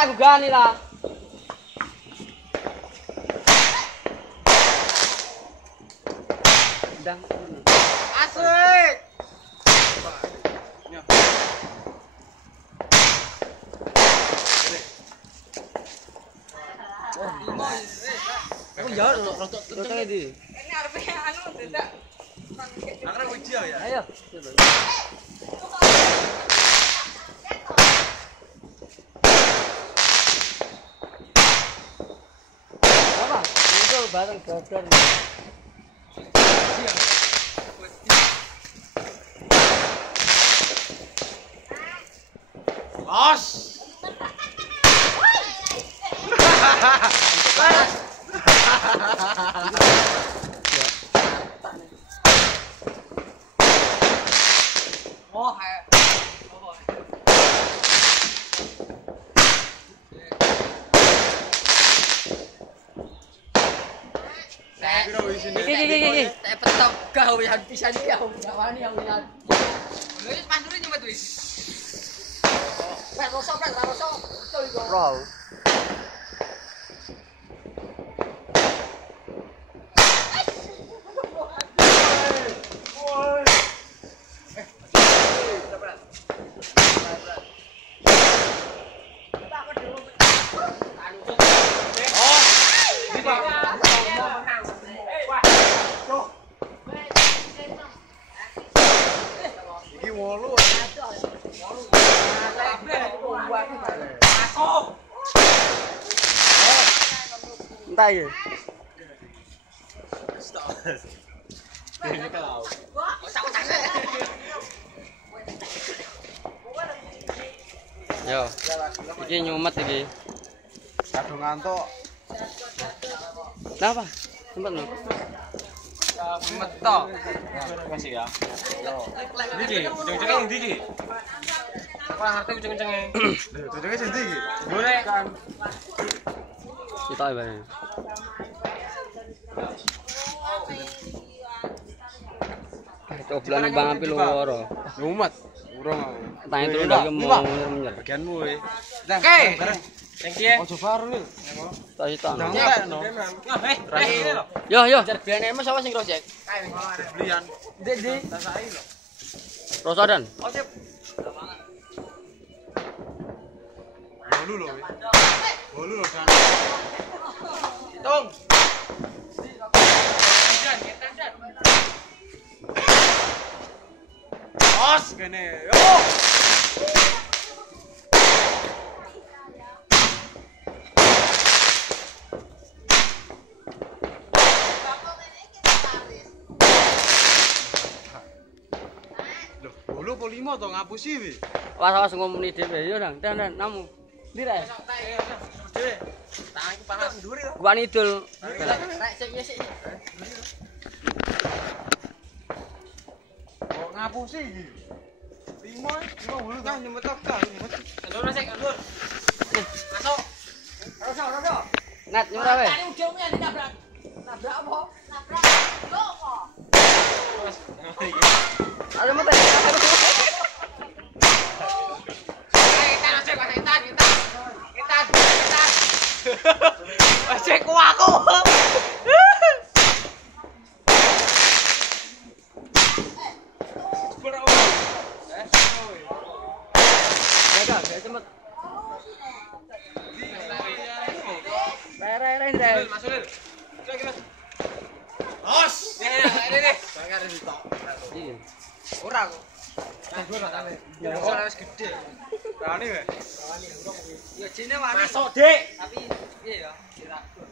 aku gani lah. Dang. Asik. Aku jauh rotok ini. Ini arepnya anu tidak. Akan uji ya. Ayo. Apa? Itu bareng gagar. Bos. Oh, kayak. Iki. Tak petok kau yang pisan kau. Jawani yang wilan. Wis pandure nyempet wis. Pek rosok. Betul iku. Roll. Iki 8. Entah ya. Ini kalau. Yo. Iki nyumet iki. Kadung ngantuk. Kenapa? Sempet lho. Meto. Kasih ya. Iki, ujung-ujungnya yang iki. Apa ngerti ujung-ujungnya? Ujung-ujungnya sing ndi iki? Boleh kan. Kita bareng. Coblan Bang Api loro. Umat. Urung aku. Tanya terus lagi mau menyer. Bagianmu we. Oke. Yang kiye. Ojo baru nih. Tas itu. Entek no. Yo. Jar BNM sapa sing project? Belian. Ndi. Tasai lho. Rosadan. Oh, sip. Bolu lho we. Bolu lho kan. Hitung. Bos kene. Yo. Loh, bolu apa 5 to ngapusi wi? Was ngomuni dhewe yo Dang. Dan namu. Ndi rek? Dhewe. Tanganku panas nduri to. Gua idul. Rek sik. Kok ngapusi iki? 5 bolu kan nyempet kan. Ndur sik, ndur. Masuk. Rosok. Nat nyurah we. Tadi ujungnya ditabrak. Nabrak apa? Nabrak. Lo apa? Ada mata. Cek aku. Jaga, cepet. Rere. Masukin. Bos. Ini. Saya harus ditok. Iya. Ora kok. Gue rasane. Ya wis gede. Rani we. Ya jene wani. Masuk, Dik. Tapi piye ya? Diragu.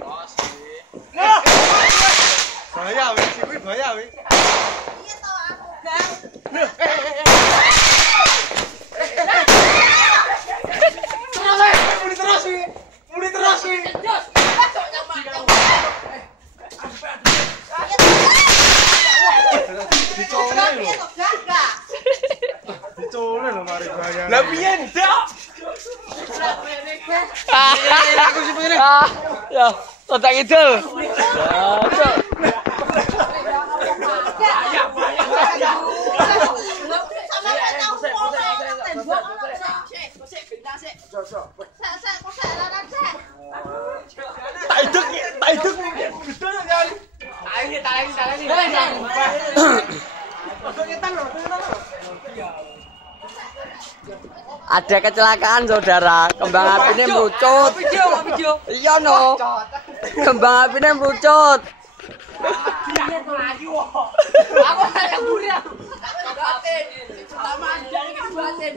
Bos. Bahaya we, kuwi bahaya we. Iya to aku, Bang. Muli terus we. Jos. Masuk nyampak. Dicolek lho. Dicolek lho mari bahaya. Lah piye ndak? Aku sih begini. Ya, otak itu. Ya, Ada kecelakaan saudara, kembang apinya melucut. Iya no, kembang apinya melucut. Aku ada gurih. Batin. Sama aja ini batin.